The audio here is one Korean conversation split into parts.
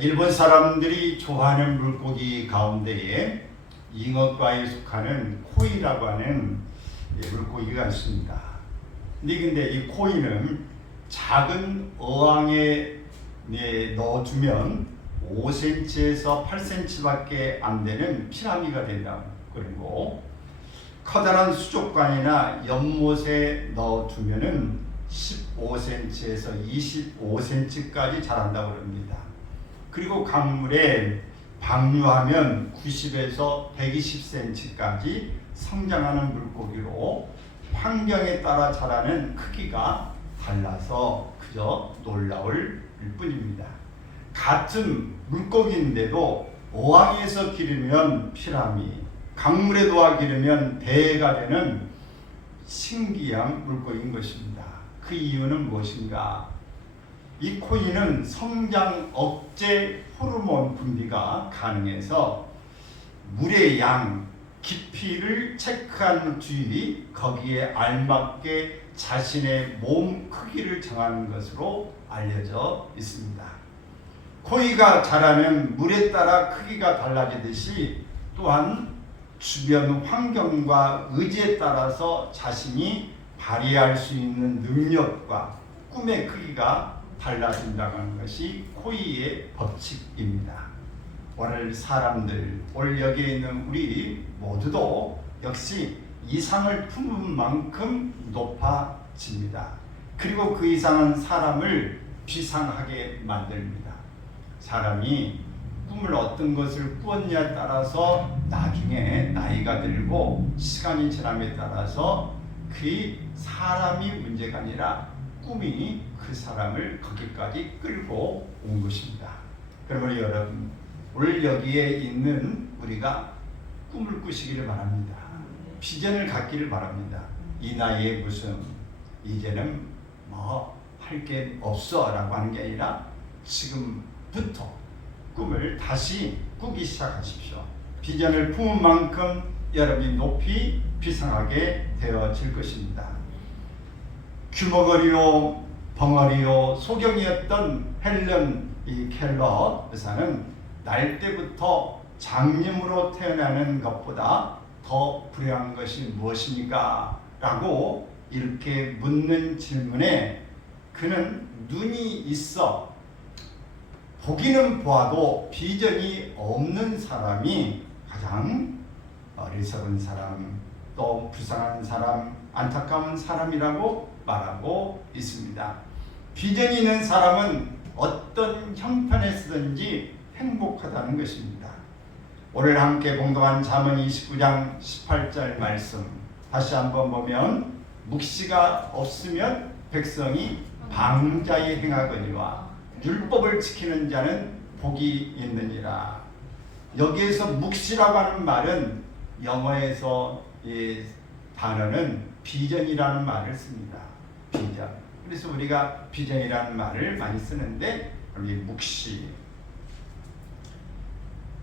일본 사람들이 좋아하는 물고기 가운데에 잉어과에 속하는 코이라고 하는 물고기가 있습니다. 근데 이 코이는 작은 어항에 넣어두면 5cm에서 8cm밖에 안 되는 피라미가 된다. 그리고 커다란 수족관이나 연못에 넣어두면은 15cm에서 25cm까지 자란다고 합니다. 그리고 강물에 방류하면 90에서 120cm까지 성장하는 물고기로 환경에 따라 자라는 크기가 달라서 그저 놀라울 뿐입니다. 같은 물고기인데도 어항에서 기르면 피라미, 강물에 놓아 기르면 대해가 되는 신기한 물고기인 것입니다. 그 이유는 무엇인가? 이 코이는 성장 억제 호르몬 분비가 가능해서 물의 양, 깊이를 체크한 뒤 거기에 알맞게 자신의 몸 크기를 정하는 것으로 알려져 있습니다. 코이가 자라는 물에 따라 크기가 달라지듯이 또한 주변 환경과 의지에 따라서 자신이 발휘할 수 있는 능력과 꿈의 크기가 달라진다는 하는 것이 코이의 법칙입니다. 오늘 사람들, 오늘 여기에 있는 우리 모두도 역시 이상을 품은 만큼 높아집니다. 그리고 그 이상은 사람을 비상하게 만듭니다. 사람이 꿈을 어떤 것을 꾸었냐에 따라서 나중에 나이가 들고 시간이 지남에 따라서 그 사람이 문제가 아니라 꿈이 그 사람을 거기까지 끌고 온 것입니다. 그러므로 여러분, 오늘 여기에 있는 우리가 꿈을 꾸시기를 바랍니다. 비전을 갖기를 바랍니다. 이 나이에 무슨 이제는 뭐 할 게 없어 라고 하는 게 아니라 지금부터 꿈을 다시 꾸기 시작하십시오. 비전을 품은 만큼 여러분이 높이 비상하게 되어질 것입니다. 규머거리요 벙어리요 소경이었던 헬런 켈러 의사는 날 때부터 장님으로 태어나는 것보다 더 불행한 것이 무엇입니까? 라고 이렇게 묻는 질문에 그는 눈이 있어 보기는 보아도 비전이 없는 사람이 가장 어리석은 사람, 또 불쌍한 사람, 안타까운 사람이라고 말하고 있습니다. 비전이 있는 사람은 어떤 형편에서든지 행복하다는 것입니다. 오늘 함께 봉독한 잠언 29장 18절 말씀 다시 한번 보면 묵시가 없으면 백성이 방자에 행하거니와 율법을 지키는 자는 복이 있느니라. 여기에서 묵시라고 하는 말은 영어에서 이 단어는 비전이라는 말을 씁니다. 비전. 그래서 우리가 비전이라는 말을 많이 쓰는데 이 묵시.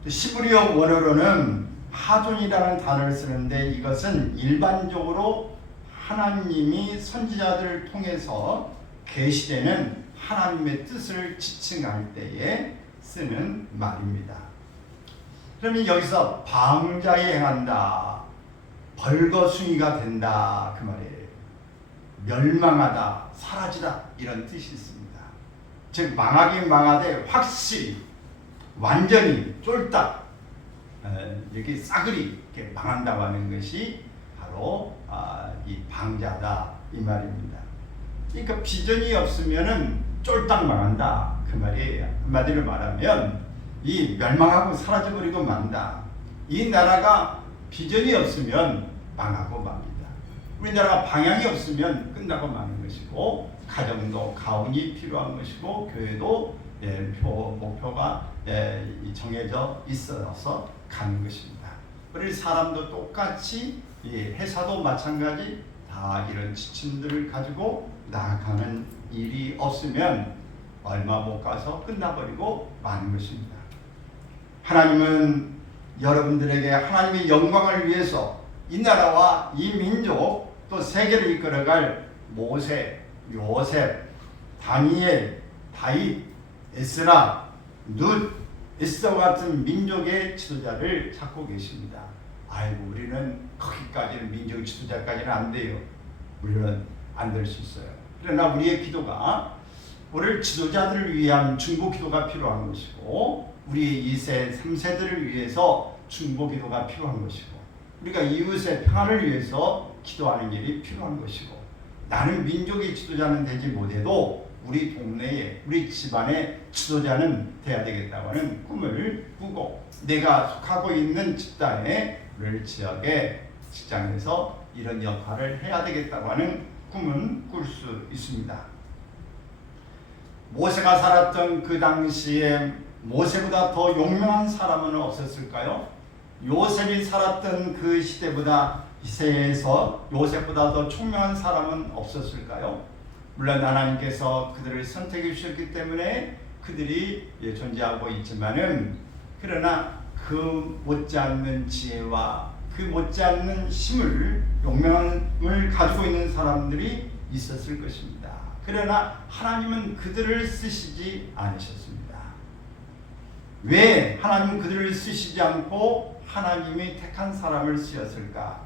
시브리어 원어로는 하존이라는 단어를 쓰는데 이것은 일반적으로 하나님이 선지자들을 통해서 계시되는 하나님의 뜻을 지칭할 때에 쓰는 말입니다. 그러면 여기서 방자에 행한다, 벌거숭이가 된다 그 말이에요. 멸망하다, 사라지다 이런 뜻이 있습니다. 즉 망하긴 망하되 확실히 완전히 쫄딱 이렇게 싸그리 이렇게 망한다고 하는 것이 바로 이 방자다 이 말입니다. 그러니까 비전이 없으면은 쫄딱 망한다 그 말이에요. 한마디로 말하면 이 멸망하고 사라져버리고 만다. 이 나라가 비전이 없으면 망하고 맙니다. 우리나라가 방향이 없으면 끝나고 마는 것이고 가정도 가운이 필요한 것이고 교회도 목표가 정해져 있어서 가는 것입니다. 우리 사람도 똑같이 회사도 마찬가지 다 이런 지침들을 가지고 나아가는 일이 없으면 얼마 못 가서 끝나버리고 마는 것입니다. 하나님은 여러분들에게 하나님의 영광을 위해서 이 나라와 이 민족 또 세계를 이끌어갈 모세, 요셉, 다니엘, 다윗, 에스라 룻, 에스더 같은 민족의 지도자를 찾고 계십니다. 아이고 우리는 거기까지는 민족 지도자까지는 안 돼요. 우리는 안 될 수 있어요. 그러나 우리의 기도가 우리 지도자들을 위한 중보 기도가 필요한 것이고 우리 2세, 3세들을 위해서 중보 기도가 필요한 것이고 우리가 이웃의 평화를 위해서 기도하는 일이 필요한 것이고 나는 민족의 지도자는 되지 못해도 우리 동네에 우리 집안의 지도자는 돼야 되겠다고 하는 꿈을 꾸고 내가 속하고 있는 집단에 우리 지역의 직장에서 이런 역할을 해야 되겠다고 하는 꿈은 꿀 수 있습니다. 모세가 살았던 그 당시에 모세보다 더 용맹한 사람은 없었을까요? 요셉이 살았던 그 시대보다 이세에서 요셉보다 더 총명한 사람은 없었을까요? 물론 하나님께서 그들을 선택해 주셨기 때문에 그들이 존재하고 있지만은 그러나 그 못지않는 지혜와 그 못지않는 힘을 용맹을 가지고 있는 사람들이 있었을 것입니다. 그러나 하나님은 그들을 쓰시지 않으셨습니다. 왜 하나님은 그들을 쓰시지 않고 하나님이 택한 사람을 쓰셨을까?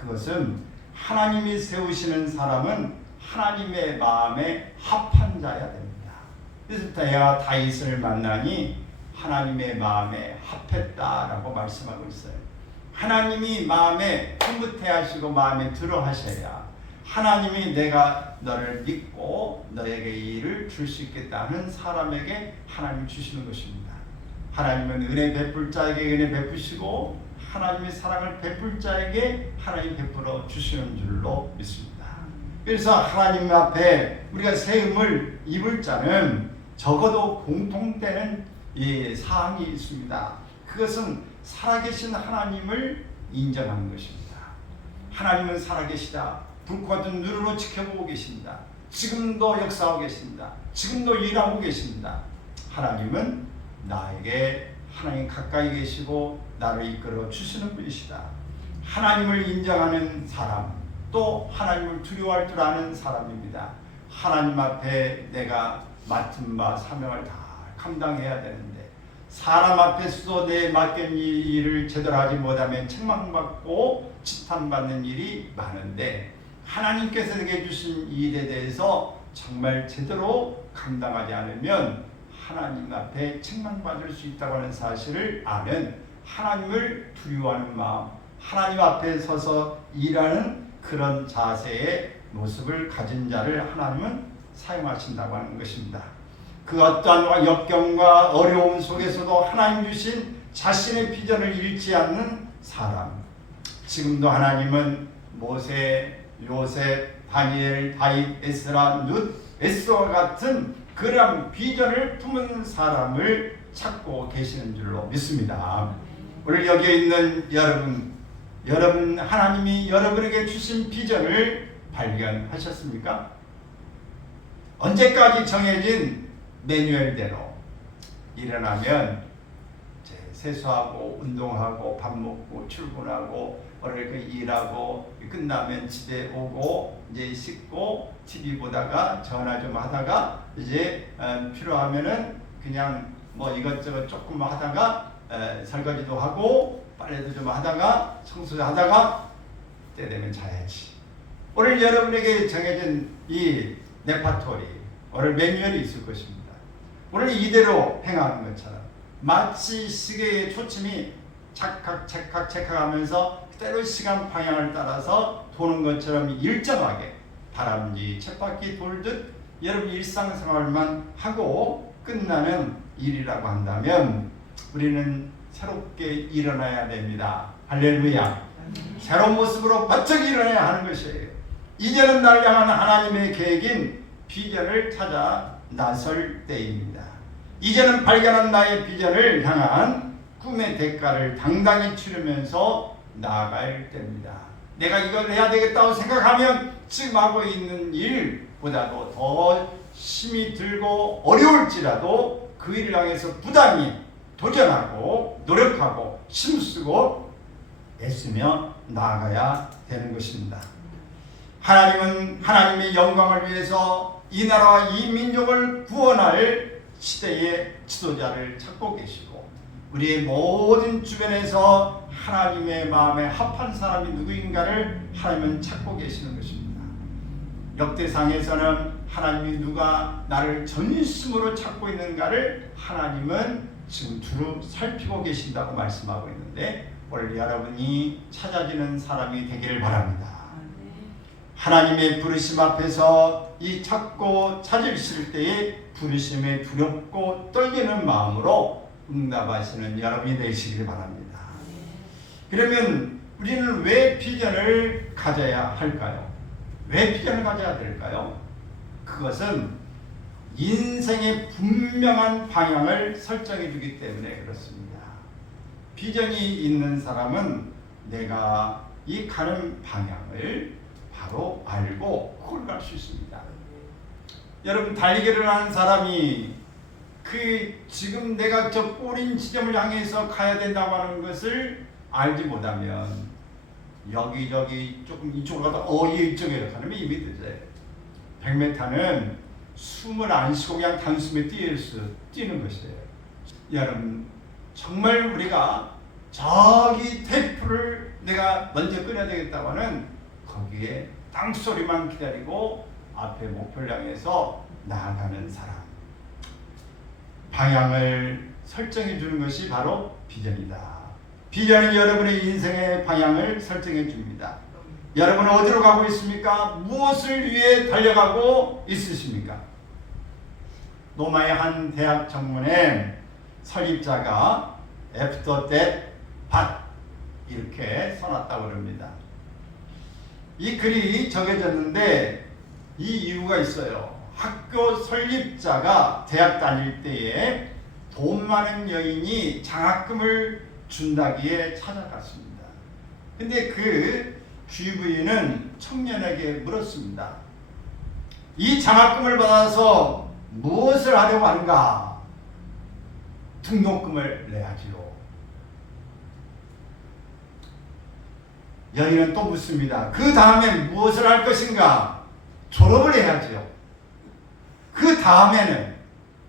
그것은 하나님이 세우시는 사람은 하나님의 마음에 합한 자야 됩니다. 그래서 내가 다윗을 만나니 하나님의 마음에 합했다라고 말씀하고 있어요. 하나님이 마음에 흐뭇해 하시고 마음에 들어 하셔야 하나님이 내가 너를 믿고 너에게 이 일을 줄 수 있겠다 하는 사람에게 하나님 주시는 것입니다. 하나님은 은혜 베풀 자에게 은혜 베푸시고 하나님의 사랑을 베풀 자에게 하나님 베풀어 주시는 줄로 믿습니다. 그래서 하나님 앞에 우리가 세움을 입을 자는 적어도 공통되는 사항이 있습니다. 그것은 살아계신 하나님을 인정하는 것입니다. 하나님은 살아계시다. 불꽃 같은 눈으로 지켜보고 계십니다. 지금도 역사하고 계십니다. 지금도 일하고 계십니다. 하나님은 나에게 하나님 가까이 계시고 나를 이끌어 주시는 분이시다. 하나님을 인정하는 사람, 또 하나님을 두려워할 줄 아는 사람입니다. 하나님 앞에 내가 맡은 바 사명을 다 감당해야 되는데 사람 앞에서도 내 맡긴 일을 제대로 하지 못하면 책망받고 지탄받는 일이 많은데 하나님께서 내게 주신 일에 대해서 정말 제대로 감당하지 않으면 하나님 앞에 책망받을 수 있다고 하는 사실을 아면 하나님을 두려워하는 마음, 하나님 앞에 서서 일하는 그런 자세의 모습을 가진 자를 하나님은 사용하신다고 하는 것입니다. 그 어떠한 역경과 어려움 속에서도 하나님 주신 자신의 비전을 잃지 않는 사람. 지금도 하나님은 모세, 요셉, 다니엘, 다윗, 에스라, 룻, 에스더와 같은 그런 비전을 품은 사람을 찾고 계시는 줄로 믿습니다. 오늘 여기에 있는 여러분 하나님이 여러분에게 주신 비전을 발견하셨습니까? 언제까지 정해진 매뉴얼대로 일어나면 세수하고 운동하고 밥 먹고 출근하고 오늘 그 일하고 끝나면 집에 오고 이제 씻고 TV 보다가 전화 좀 하다가 이제 필요하면은 그냥 뭐 이것저것 조금 하다가 설거지도 하고 빨래도 좀 하다가 청소도 하다가 때 되면 자야지. 오늘 여러분에게 정해진 이 레파토리 오늘 매뉴얼이 있을 것입니다. 오늘 이대로 행하는 것처럼 마치 시계의 초침이 착각하면서 때로 시간 방향을 따라서 도는 것처럼 일정하게 다람쥐 쳇바퀴 돌듯 여러분 일상생활만 하고 끝나는 일이라고 한다면 우리는 새롭게 일어나야 됩니다. 할렐루야. 새로운 모습으로 바짝 일어나야 하는 것이에요. 이제는 날 향한 하나님의 계획인 비전을 찾아 나설 때입니다. 이제는 발견한 나의 비전을 향한 꿈의 대가를 당당히 치르면서 나아갈 때입니다. 내가 이걸 해야 되겠다고 생각하면 지금 하고 있는 일보다도 더 힘이 들고 어려울지라도 그 일을 향해서 부단히 도전하고 노력하고 힘쓰고 애쓰며 나아가야 되는 것입니다. 하나님은 하나님의 영광을 위해서 이 나라와 이 민족을 구원할 시대의 지도자를 찾고 계시고 우리의 모든 주변에서 하나님의 마음에 합한 사람이 누구인가를 하나님은 찾고 계시는 것입니다. 역대상에서는 하나님이 누가 나를 전심으로 찾고 있는가를 하나님은 지금 두루 살피고 계신다고 말씀하고 있는데 오늘 여러분이 찾아지는 사람이 되기를 바랍니다. 하나님의 부르심 앞에서 이 찾고 찾으실 때에 부르심에 두렵고 떨리는 마음으로 응답하시는 여러분이 되시길 바랍니다. 그러면 우리는 왜 비전을 가져야 할까요? 왜 비전을 가져야 될까요? 그것은 인생의 분명한 방향을 설정해 주기 때문에 그렇습니다. 비전이 있는 사람은 내가 이 가는 방향을 바로 알고 그걸 갈 수 있습니다. 여러분 달리기를 하는 사람이 지금 내가 저 꼬린 지점을 향해서 가야 된다고 하는 것을 알지 못하면 여기저기 조금 이쪽으로 가다 이쪽에 이렇게 하면 이미 늦어요. 100m는 숨을 안 쉬고 그냥 단숨에 뛰는 것이에요. 여러분 정말 우리가 저기 테이프를 내가 먼저 끊어야 되겠다고 하는 거기에 땅소리만 기다리고 앞에 목표를 향해서 나아가는 사람, 방향을 설정해 주는 것이 바로 비전이다. 비전은 여러분의 인생의 방향을 설정해 줍니다. 여러분은 어디로 가고 있습니까? 무엇을 위해 달려가고 있으십니까? 로마의 한 대학 정문에 설립자가 After that, but 이렇게 써놨다고 그럽니다. 이 글이 적혀졌는데 이 이유가 있어요. 학교 설립자가 대학 다닐 때에 돈 많은 여인이 장학금을 준다기에 찾아갔습니다. 근데 그 주부인은 청년에게 물었습니다. 이 장학금을 받아서 무엇을 하려고 하는가? 등록금을 내야지요. 여인은 또 묻습니다. 그 다음에 무엇을 할 것인가? 졸업을 해야지요. 그 다음에는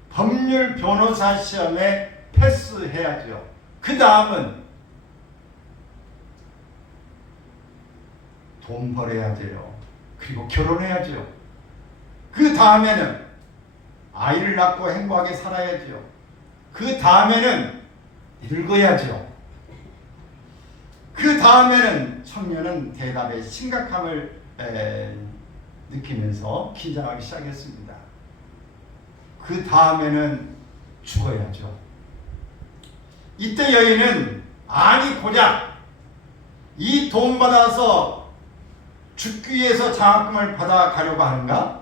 법률 변호사 시험에 패스해야지요. 그 다음은 돈 벌어야지요. 그리고 결혼해야지요. 그 다음에는 아이를 낳고 행복하게 살아야지요. 그 다음에는 늙어야지요. 그 다음에는 청년은 대답의 심각함을 느끼면서 긴장하기 시작했습니다. 그 다음에는 죽어야죠. 이때 여인은 아니 고작 이 돈 받아서 죽기 위해서 장학금을 받아가려고 하는가?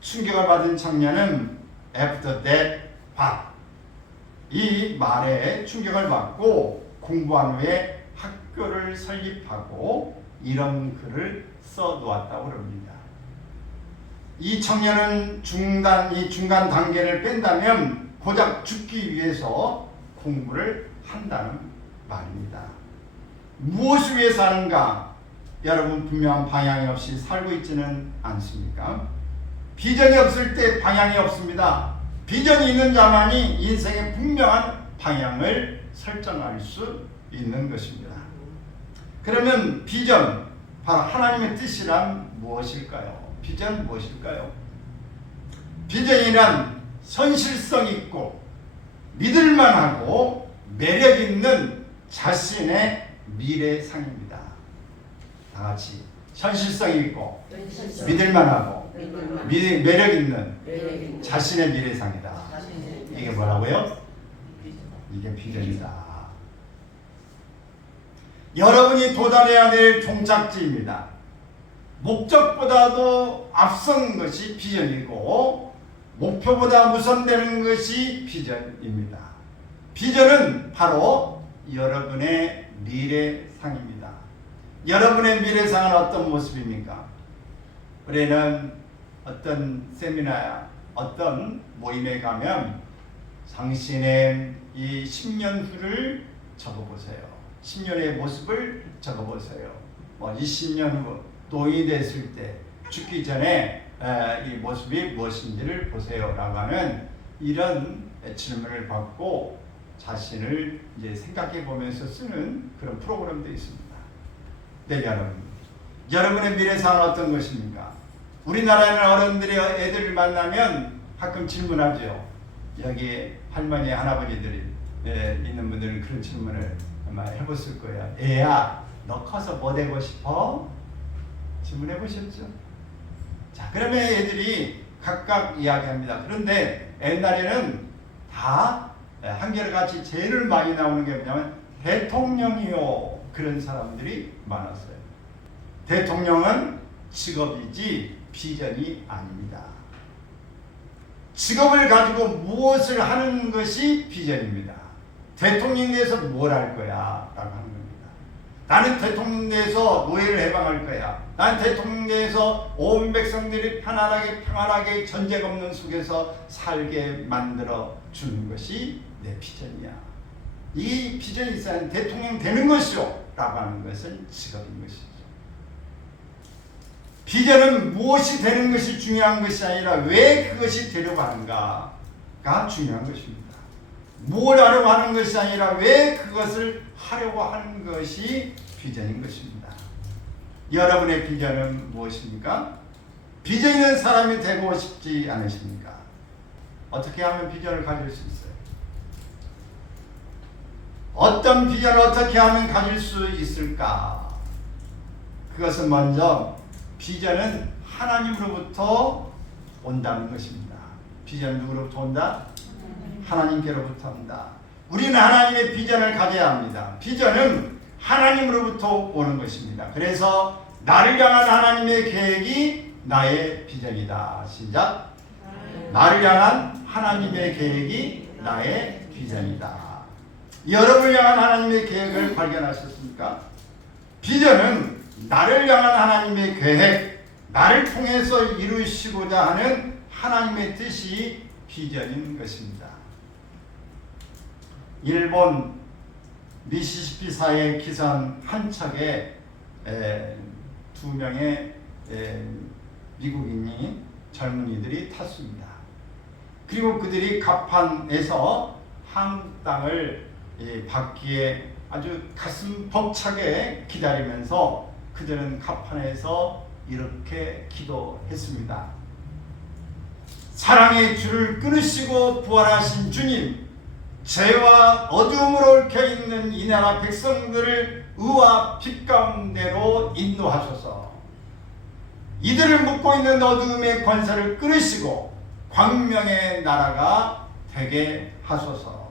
충격을 받은 청년은 After that, but 이 말에 충격을 받고 공부한 후에 학교를 설립하고 이런 글을 써놓았다고 합니다. 이 청년은 중간 단계를 뺀다면 고작 죽기 위해서 공부를 한다는 말입니다. 무엇을 위해서 하는가? 여러분 분명한 방향이 없이 살고 있지는 않습니까? 비전이 없을 때 방향이 없습니다. 비전이 있는 자만이 인생의 분명한 방향을 설정할 수 있는 것입니다. 그러면 비전, 바로 하나님의 뜻이란 무엇일까요? 비전 무엇일까요? 비전이란 현실성 있고 믿을만하고 매력 있는 자신의 미래상입니다. 다 같이 현실성 있고 믿을만하고 매력 있는 자신의 미래상이다. 이게 뭐라고요? 이게 비전이다. 여러분이 도달해야 될 종착지입니다. 목적보다도 앞선 것이 비전이고 목표보다 우선되는 것이 비전입니다. 비전은 바로 여러분의 미래상입니다. 여러분의 미래상은 어떤 모습입니까? 우리는 어떤 세미나, 어떤 모임에 가면 당신의 이 10년 후를 적어보세요. 10년의 모습을 적어보세요. 20년 후 노인이 됐을 때 죽기 전에 이 모습이 무엇인지를 보세요라고 하는 이런 질문을 받고 자신을 이제 생각해 보면서 쓰는 그런 프로그램도 있습니다. 네, 여러분의 미래상은 어떤 것입니까? 우리나라에는 어른들이 애들을 만나면 가끔 질문하죠. 여기 할머니, 할아버지들이 있는 분들은 그런 질문을 아마 해봤을 거예요. 애야, 너 커서 뭐 되고 싶어? 질문해 보셨죠? 자, 그러면 애들이 각각 이야기합니다. 그런데 옛날에는 다 한결같이 제일 많이 나오는 게 뭐냐면 대통령이요. 그런 사람들이 많았어요. 대통령은 직업이지 비전이 아닙니다. 직업을 가지고 무엇을 하는 것이 비전입니다. 대통령이 돼서 뭘 할 거야? 라고 하는 겁니다. 나는 대통령이 돼서 노예를 해방할 거야. 나는 대통령이 돼서 온 백성들이 평안하게 전쟁 없는 속에서 살게 만들어 주는 것이 내 비전이야. 이 비전이 있어야 대통령 되는 것이요. 라고 하는 것은 직업인 것이죠. 비전은 무엇이 되는 것이 중요한 것이 아니라 왜 그것이 되려고 하는가가 중요한 것입니다. 뭘 하려고 하는 것이 아니라 왜 그것을 하려고 하는 것이 비전인 것입니다. 여러분의 비전은 무엇입니까? 비전 있는 사람이 되고 싶지 않으십니까? 어떻게 하면 비전을 가질 수 있어요? 어떤 비전을 어떻게 하면 가질 수 있을까? 그것은 먼저 비전은 하나님으로부터 온다는 것입니다. 비전은 누구로부터 온다? 하나님께로부터 온다. 우리는 하나님의 비전을 가져야 합니다. 비전은 하나님으로부터 오는 것입니다. 그래서 나를 향한 하나님의 계획이 나의 비전이다. 시작. 나를 향한 하나님의 계획이 나의 비전이다. 여러분을 향한 하나님의 계획을 발견하셨습니까? 비전은 나를 향한 하나님의 계획, 나를 통해서 이루시고자 하는 하나님의 뜻이 비전인 것입니다. 일본 미시시피사의 기상 한 척에 두 명의 미국인이 젊은이들이 탔습니다. 그리고 그들이 갑판에서 한국 땅을 받기에 아주 가슴 벅차게 기다리면서 그들은 갑판에서 이렇게 기도했습니다. 사랑의 줄을 끊으시고 부활하신 주님, 죄와 어두움으로 얽혀있는 이 나라 백성들을 의와 빛 가운데로 인도하소서. 이들을 묶고 있는 어두움의 권세를 끊으시고 광명의 나라가 되게 하소서.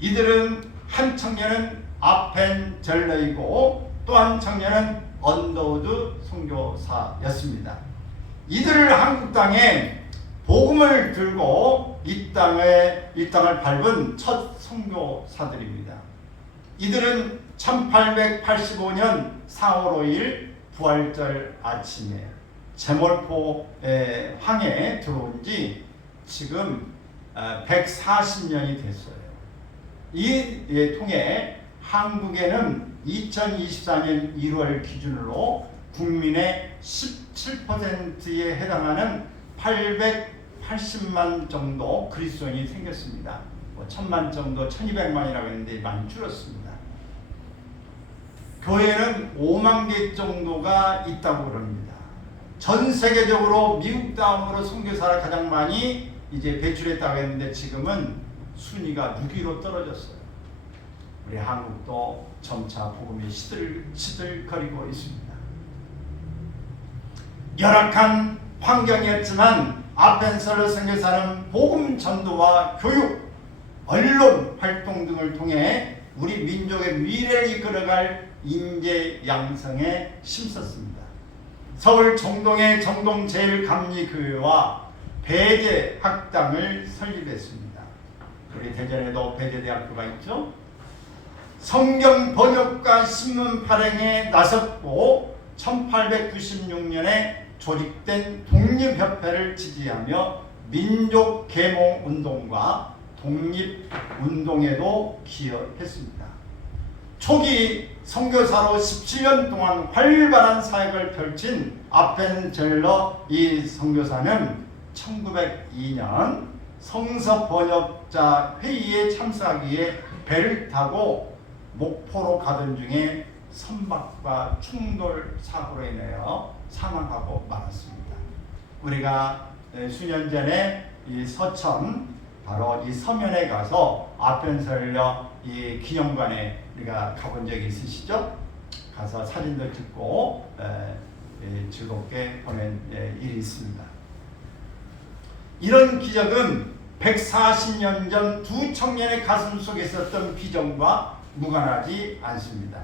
이들은 한 청년은 아펜 젤러이고 또 한 청년은 언더우드 선교사였습니다. 이들을 한국 땅에 복음을 들고 이 땅을 밟은 첫 선교사들입니다. 이들은 1885년 4월 5일 부활절 아침에 제몰포 항에 들어온 지 지금 140년이 됐어요. 이 통해 한국에는 2024년 1월 기준으로 국민의 17%에 해당하는 880만 정도 그리스도인이 생겼습니다. 1000만 정도, 1200만이라고 했는데 많이 줄었습니다. 교회는 5만 개 정도가 있다고 그럽니다. 전 세계적으로 미국 다음으로 선교사를 가장 많이 이제 배출했다고 했는데 지금은 순위가 6위로 떨어졌어요. 우리 한국도 점차 복음이 시들거리고 있습니다. 열악한 환경이었지만 아펜설러 선교사는 복음 전도와 교육, 언론 활동 등을 통해 우리 민족의 미래를 이끌어갈 인재 양성에 힘썼습니다. 서울 정동의 정동 제일감리교회와 배제 학당을 설립했습니다. 우리 대전에도 배제대학교가 있죠. 성경 번역과 신문 발행에 나섰고 1896년에 조직된 독립협회를 지지하며 민족 계몽 운동과 독립운동에도 기여했습니다. 초기 선교사로 17년 동안 활발한 사역을 펼친 아펜젤러 이 선교사는 1902년 성서 번역자 회의에 참석하기 위해 배를 타고 목포로 가던 중에 선박과 충돌 사고로 인하여 사망하고 말았습니다. 우리가 수년 전에 이 서천 바로 이 서면에 가서 아펜젤러 이 기념관에 우리가 가본 적이 있으시죠? 가서 사진도 찍고 즐겁게 보낸 일이 있습니다. 이런 기적은 140년 전 두 청년의 가슴 속에 있었던 비전과 무관하지 않습니다.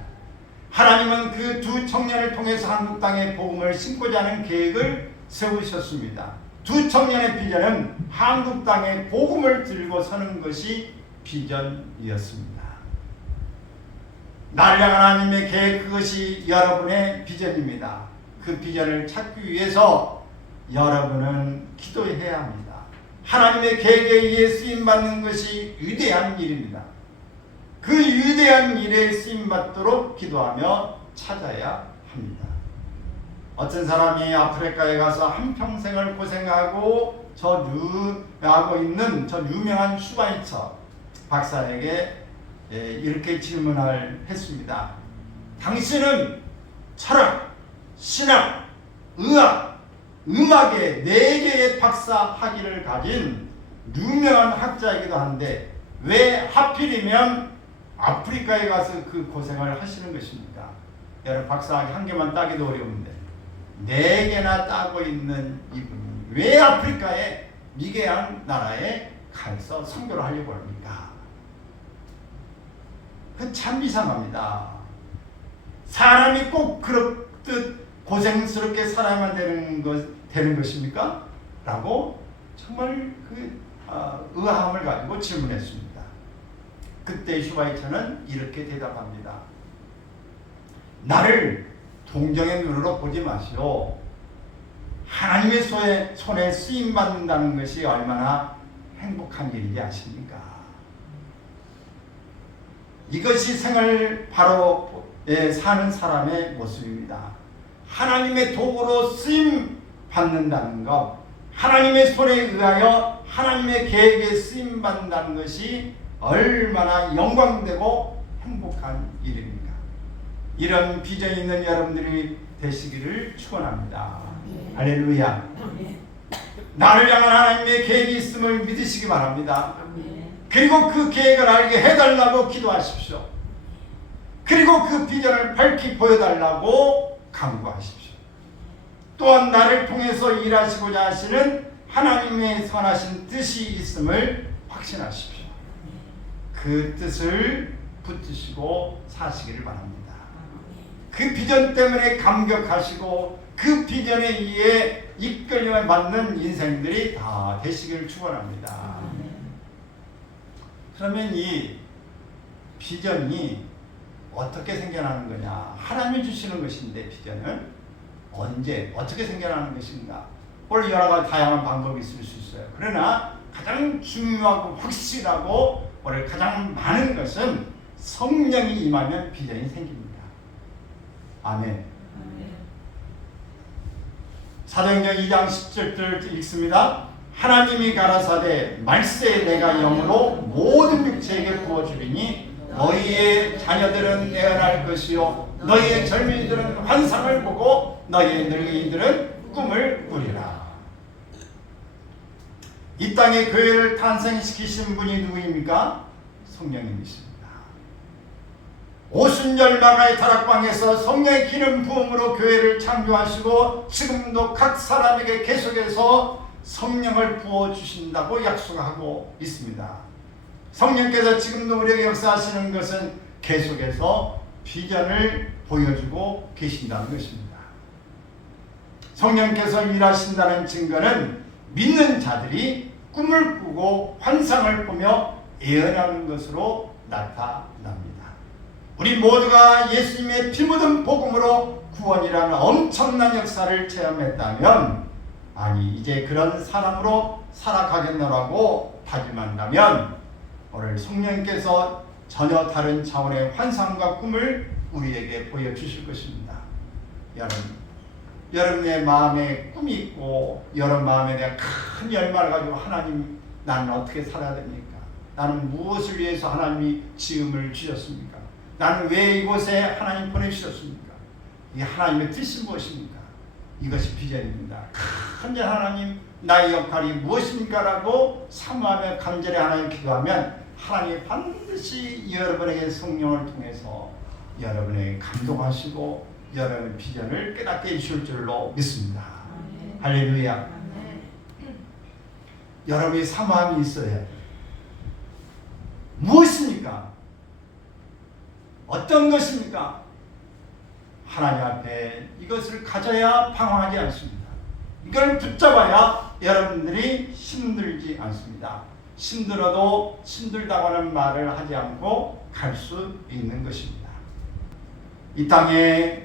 하나님은 그 두 청년을 통해서 한국 땅에 복음을 심고자 하는 계획을 세우셨습니다. 두 청년의 비전은 한국 땅에 복음을 들고 서는 것이 비전이었습니다. 나를 향한 하나님의 계획, 그것이 여러분의 비전입니다. 그 비전을 찾기 위해서 여러분은 기도해야 합니다. 하나님의 계획에 의해 쓰임받는 것이 위대한 일입니다. 그 위대한 일에 쓰임받도록 기도하며 찾아야 합니다. 어떤 사람이 아프리카에 가서 한평생을 고생하고 하고 있는 저 유명한 슈바이처 박사에게 이렇게 질문을 했습니다. 당신은 철학, 신학, 의학, 음악의 4개의 박사 학위를 가진 유명한 학자이기도 한데 왜 하필이면 아프리카에 가서 그 고생을 하시는 것입니까? 여러분, 박사 학위 1개만 따기도 어려운데 4개나 따고 있는 이분이 왜 아프리카의 미개한 나라에 가서 선교를 하려고 합니까? 그건 참 이상합니다. 사람이 꼭 그렇듯 고생스럽게 살아야만 되는 것입니까? 라고 정말 의아함을 가지고 질문했습니다. 그때 슈바이처는 이렇게 대답합니다. 나를 동정의 눈으로 보지 마시오. 하나님의 손에 쓰임받는다는 것이 얼마나 행복한 일인지 아십니까? 이것이 생을 바로 사는 사람의 모습입니다. 하나님의 도구로 쓰임 받는다는 것, 하나님의 손에 의하여 하나님의 계획에 쓰임 받는다는 것이 얼마나 영광되고 행복한 일입니까? 이런 비전이 있는 여러분들이 되시기를 축원합니다. 할렐루야. 나를 향한 하나님의 계획이 있음을 믿으시기 바랍니다. 그리고 그 계획을 알게 해달라고 기도하십시오. 그리고 그 비전을 밝히 보여달라고 간구하십시오. 또한 나를 통해서 일하시고자 하시는 하나님의 선하신 뜻이 있음을 확신하십시오. 그 뜻을 붙드시고 사시기를 바랍니다. 그 비전 때문에 감격하시고 그 비전에 의해 이끌림을 받는 인생들이 다 되시기를 축원합니다. 그러면 이 비전이 어떻게 생겨나는 거냐? 하나님이 주시는 것인데 비전은 언제 어떻게 생겨나는 것인가? 물론 여러 가지 다양한 방법이 있을 수 있어요. 그러나 가장 중요하고 확실하고 오늘 가장 많은 것은 성령이 임하면 비전이 생깁니다. 아멘. 사도행전 2장 10절을 읽습니다. 하나님이 가라사대 말세 내가 영으로 모든 육체에게 부어주리니 너희의 자녀들은 애어날 것이요 너희의 젊은이들은 환상을 보고 너희의 늙은이들은 꿈을 꾸리라. 이 땅에 교회를 탄생시키신 분이 누구입니까? 성령님이십니다. 오순절 마가의 다락방에서 성령의 기름 부음으로 교회를 창조하시고 지금도 각 사람에게 계속해서 성령을 부어주신다고 약속하고 있습니다. 성령께서 지금도 우리에게 역사하시는 것은 계속해서 비전을 보여주고 계신다는 것입니다. 성령께서 일하신다는 증거는 믿는 자들이 꿈을 꾸고 환상을 보며 예언하는 것으로 나타납니다. 우리 모두가 예수님의 피 묻은 복음으로 구원이라는 엄청난 역사를 체험했다면, 아니 이제 그런 사람으로 살아가겠노라고 다짐한다면 오늘 성령께서 전혀 다른 차원의 환상과 꿈을 우리에게 보여주실 것입니다. 여러분의 마음에 꿈이 있고 여러분 마음에 대한 큰 열망을 가지고 하나님, 나는 어떻게 살아야 됩니까? 나는 무엇을 위해서 하나님이 지음을 주셨습니까? 나는 왜 이곳에 하나님 보내주셨습니까? 이 하나님의 뜻이 무엇입니까? 이것이 비전입니다. 큰절 하나님, 나의 역할이 무엇입니까? 라고 사모하며 간절히 하나님 기도하면 하나님이 반드시 여러분에게 성령을 통해서 여러분에게 감동하시고 여러분의 비전을 깨닫게 해주실 줄로 믿습니다. 할렐루야. 여러분이 사모함이 있어야 해요. 무엇입니까? 어떤 것입니까? 하나님 앞에 이것을 가져야 방황하지 않습니다. 이걸 붙잡아야 여러분들이 힘들지 않습니다. 힘들어도 힘들다고 하는 말을 하지 않고 갈 수 있는 것입니다. 이 땅에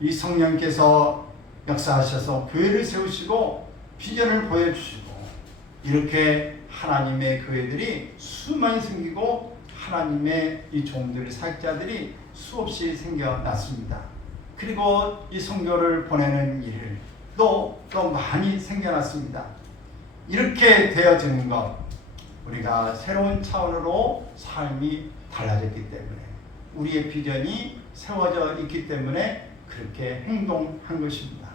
이 성령께서 역사하셔서 교회를 세우시고 비전을 보여주시고 이렇게 하나님의 교회들이 수많이 생기고 하나님의 이 종들이 사역자들이 수없이 생겨났습니다. 그리고 이 선교를 보내는 일을 또 많이 생겨났습니다. 이렇게 되어지는 것, 우리가 새로운 차원으로 삶이 달라졌기 때문에, 우리의 비전이 세워져 있기 때문에 그렇게 행동한 것입니다.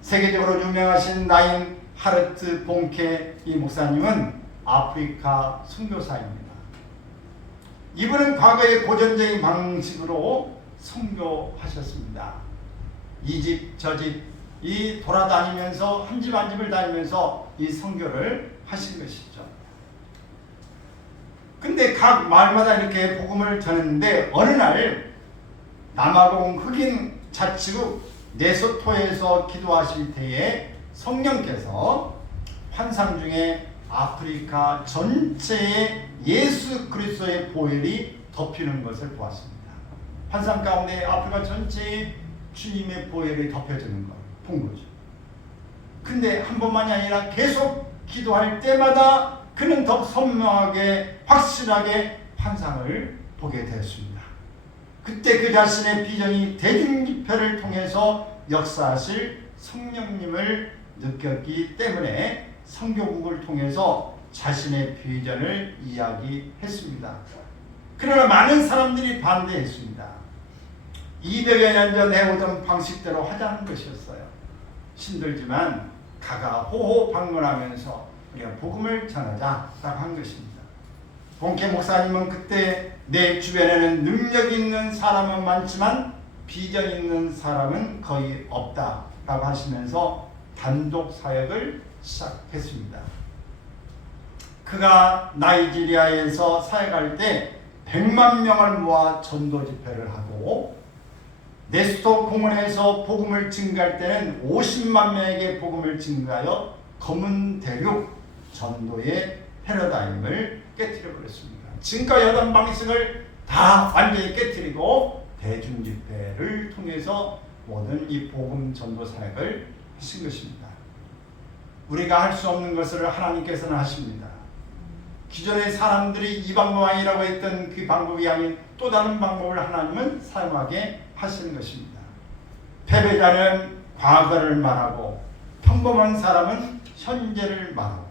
세계적으로 유명하신 나인 하르트 본케 이 목사님은 아프리카 선교사입니다. 이분은 과거의 고전적인 방식으로 선교하셨습니다. 이 집 저 집 이 돌아다니면서 한 집 한 집을 다니면서 이 선교를 하신 것이죠. 근데 각 마을마다 이렇게 복음을 전했는데 어느 날 남아공 흑인 자치구 네소토에서 기도하실 때에 성령께서 환상 중에 아프리카 전체에 예수 그리스도의 보혈이 덮이는 것을 보았습니다. 환상 가운데 아프리카 전체에 주님의 보혈이 덮여지는 걸 본 거죠. 근데 한 번만이 아니라 계속 기도할 때마다 그는 더 선명하게 확실하게 환상을 보게 되었습니다. 그때 그 자신의 비전이 대중집회를 통해서 역사하실 성령님을 느꼈기 때문에 선교국을 통해서 자신의 비전을 이야기했습니다. 그러나 많은 사람들이 반대했습니다. 200여 년 전 해오던 방식대로 하자는 것이었어요. 힘들지만 가가 호호 방문하면서 우리가 복음을 전하자라고 한 것입니다. 본케 목사님은 그때 내 주변에는 능력 있는 사람은 많지만 비전 있는 사람은 거의 없다라고 하시면서 단독 사역을 시작했습니다. 그가 나이지리아에서 사역할 때 100만 명을 모아 전도 집회를 하고 네스토 공원에서 복음을 증가할 때는 50만 명에게 복음을 증가하여 검은 대륙 전도의 패러다임을 깨뜨려 버렸습니다. 지금까지 하던 방식을 다 완전히 깨뜨리고 대중 집회를 통해서 모든 이 복음 전도 사역을 하신 것입니다. 우리가 할 수 없는 것을 하나님께서는 하십니다. 기존의 사람들이 이 방법 아니라고 했던 그 방법이 아닌 또 다른 방법을 하나님은 사용하게 하시는 것입니다. 패배자는 과거를 말하고 평범한 사람은 현재를 말하고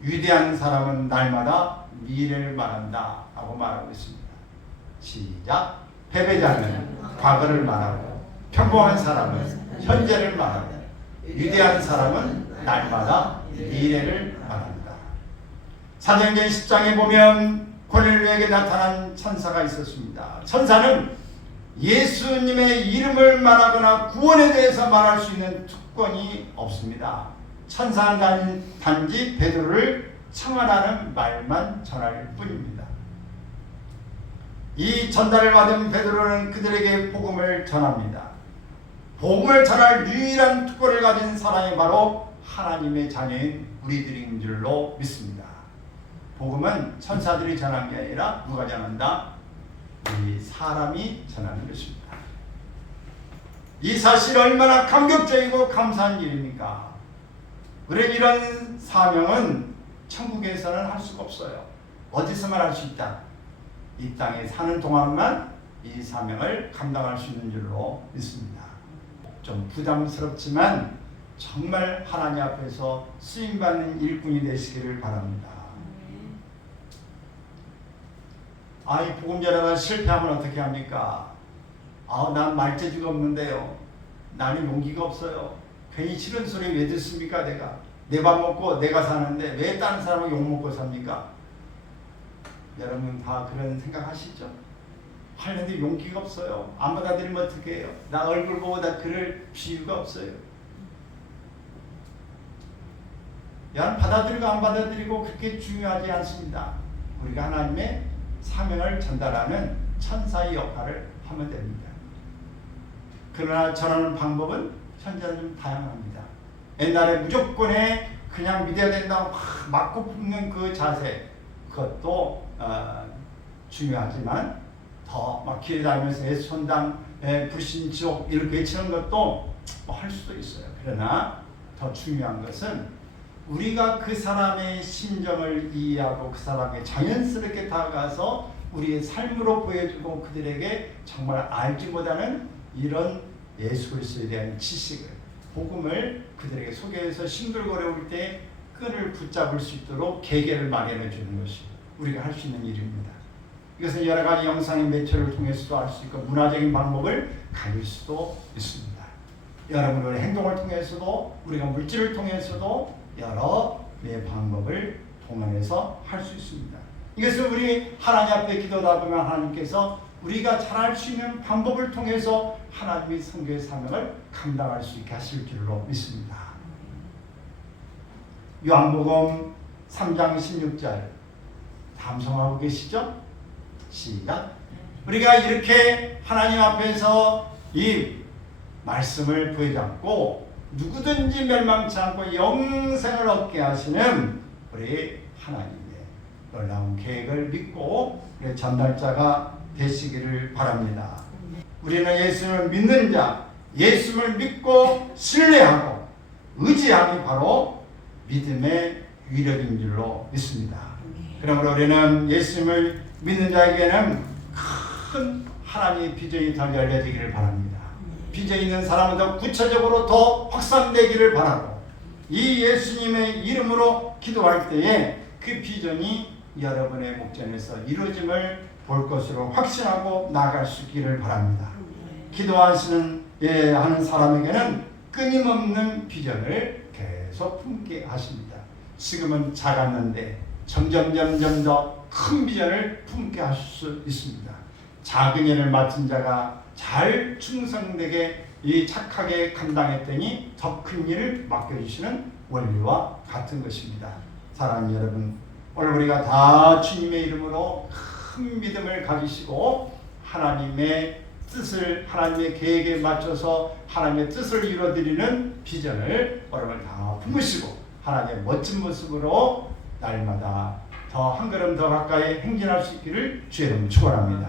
위대한 사람은 날마다 미래를 말한다 라고 말하고 있습니다. 시작. 패배자는 과거를 말하고 평범한 사람은 현재를 말하고 위대한 사람은 날마다 미래를 말한다. 사도행전 10장에 보면 고넬료에게 나타난 천사가 있었습니다. 천사는 예수님의 이름을 말하거나 구원에 대해서 말할 수 있는 특권이 없습니다. 천사는 단지 베드로를 청하라는 말만 전할 뿐입니다. 이 전달을 받은 베드로는 그들에게 복음을 전합니다. 복음을 전할 유일한 특권을 가진 사람이 바로 하나님의 자녀인 우리들인 줄로 믿습니다. 복음은 천사들이 전한 게 아니라 누가 전한다? 이 사람이 전하는 것입니다. 이 사실이 얼마나 감격적이고 감사한 일입니까? 우리는 이런 사명은 천국에서는 할 수가 없어요. 어디서만 할 수 있다. 이 땅에 사는 동안만 이 사명을 감당할 수 있는 줄로 믿습니다. 좀 부담스럽지만 정말 하나님 앞에서 쓰임받는 일꾼이 되시기를 바랍니다. 이 복음 전하다 실패하면 어떻게 합니까? 난 말재주가 없는데요. 나는 용기가 없어요. 괜히 싫은 소리 왜 듣습니까? 내 밥 먹고 내가 사는데 왜 다른 사람은 욕먹고 삽니까? 여러분 다 그런 생각하시죠? 하는데 용기가 없어요. 안 받아들이면 어떻게 해요? 나 얼굴 보고 다 그럴 비유가 없어요. 받아들이고 안 받아들이고 그렇게 중요하지 않습니다. 우리가 하나님의 사명을 전달하는 천사의 역할을 하면 됩니다. 그러나 전하는 방법은 현재는 좀 다양합니다. 옛날에 무조건에 그냥 믿어야 된다고 막 맞고 붙는 그 자세, 그것도 중요하지만 더 막 길에 다니면서 애손당, 불신지옥 이렇게 외치는 것도 할 수도 있어요. 그러나 더 중요한 것은 우리가 그 사람의 심정을 이해하고 그 사람에게 자연스럽게 다가가서 우리의 삶으로 보여주고 그들에게 정말 알기보다는 이런 예수 그리스도에 대한 지식을, 복음을 그들에게 소개해서 싱글거려올 때 끈을 붙잡을 수 있도록 계기를 마련해 주는 것이 우리가 할 수 있는 일입니다. 이것은 여러 가지 영상의 매체를 통해서도 할 수 있고 문화적인 방법을 가질 수도 있습니다. 여러분의 행동을 통해서도 우리가 물질을 통해서도 여러 방법을 동원해서 할 수 있습니다. 이것을 우리 하나님 앞에 기도하다 보면 하나님께서 우리가 잘할 수 있는 방법을 통해서 하나님의 선교의 사명을 감당할 수 있게 하실 줄로 믿습니다. 요한복음 3장 16절 담성하고 계시죠? 시작. 우리가 이렇게 하나님 앞에서 이 말씀을 부여잡고 누구든지 멸망치 않고 영생을 얻게 하시는 우리 하나님의 놀라운 계획을 믿고 전달자가 되시기를 바랍니다. 우리는 예수를 믿는 자, 예수를 믿고 신뢰하고 의지함이 바로 믿음의 위력인 줄로 믿습니다. 그러므로 우리는 예수를 믿는 자에게는 큰 하나님의 비전이 더 열려지기를 바랍니다. 비전 있는 사람은 더 구체적으로 더 확산되기를 바라고 이 예수님의 이름으로 기도할 때에 그 비전이 여러분의 목전에서 이루어짐을 볼 것으로 확신하고 나아갈 수 있기를 바랍니다. 기도하시는 하는 사람에게는 끊임없는 비전을 계속 품게 하십니다. 지금은 작았는데 점점 더 큰 비전을 품게 하실 수 있습니다. 작은 일을 맡은 자가 잘 충성되게 착하게 감당했더니 더 큰 일을 맡겨주시는 원리와 같은 것입니다. 사랑하는 여러분, 오늘 우리가 다 주님의 이름으로 큰 믿음을 가지시고 하나님의 뜻을, 하나님의 계획에 맞춰서 하나님의 뜻을 이루어드리는 비전을 여러분 다 품으시고 하나님의 멋진 모습으로 날마다 더 한 걸음 더 가까이 행진할 수 있기를 주의 이름으로 축원합니다.